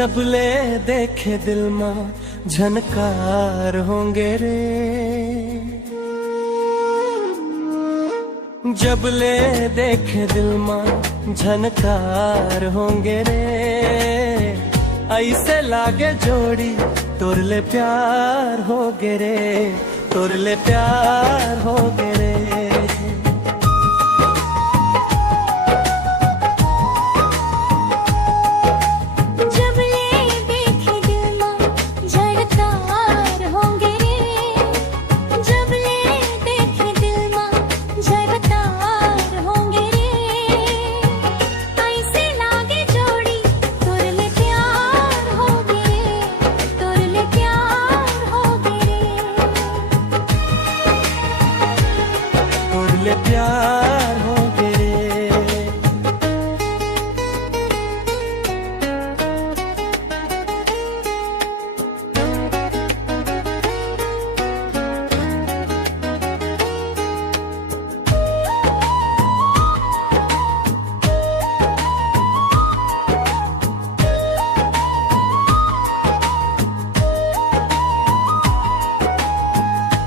जब ले देखे दिल माँ झनकार होंगे रे, जब ले देखे दिल माँ झनकार होंगे रे। ऐसे लागे जोड़ी तोर ले प्यार होगे रे, तोर ले प्यार होगे रे। प्यार हो गए।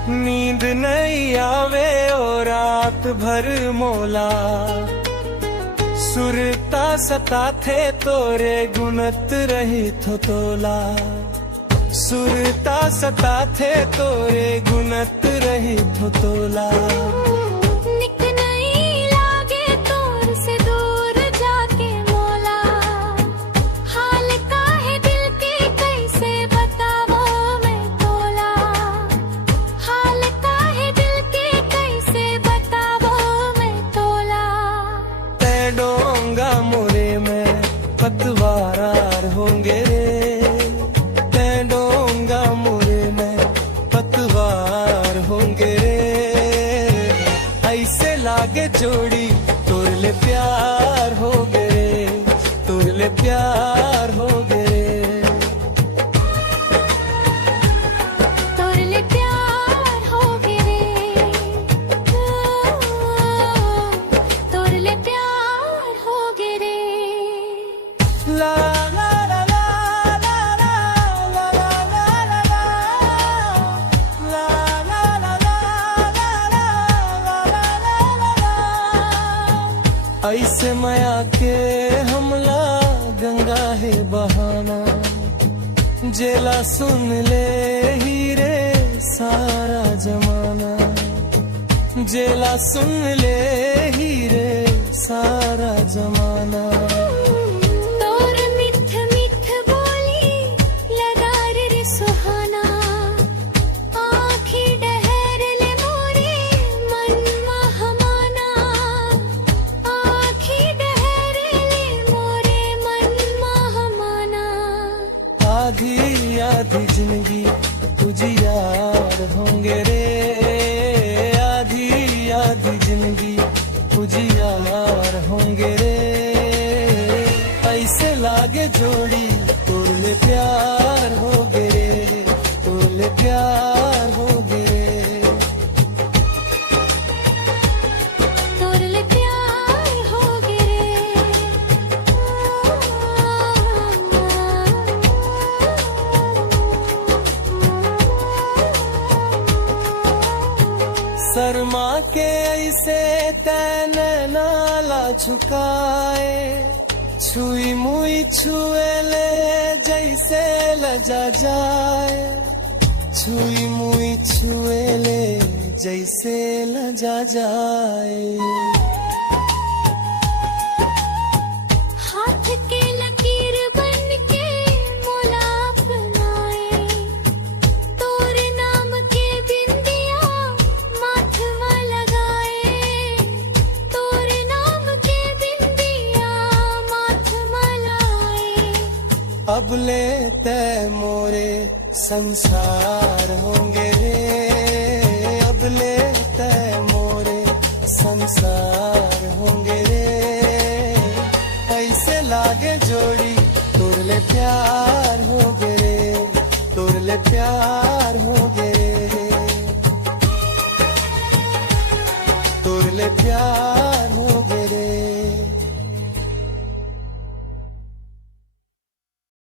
नींद नहीं आवे और रात भर मोला, सुरता सता थे तोरे गुनत रही थो तोला, सुरता सता थे तोरे गुनत रही थो तोला। पतवार होंगे रे, तेंडोंगा मोरे में पतवार होंगे रे। ऐसे लागे जोड़ी तोर ले प्यार हो गए, तोर ले प्यार हो गए। ऐसे माया के हमला गंगा है बहाना, जेला सुन ले हीरे सारा जमाना, जेला सुन ले हीरे सारा जमाना। आधी आधी जिंदगी तुझी यार होंगे रे, आधी आधी जिंदगी तुझी यार होंगे रे। ऐसे लागे जोड़ी तोर ले प्यार हो गए, तोर ले प्यार हो गए। शर्मा के ऐसे तैन नाला झुकाए, छुई मुई छुए ले जैसे लजा जाए, छुई मुई छुए ले जैसे लजा जाए। अब लेते मोरे संसार होंगे रे, अब लेते मोरे संसार होंगे रे। ऐसे लागे जोड़ी तोर ले प्यार हो गए, तोर ले प्यार हो गए, तोर ले प्यार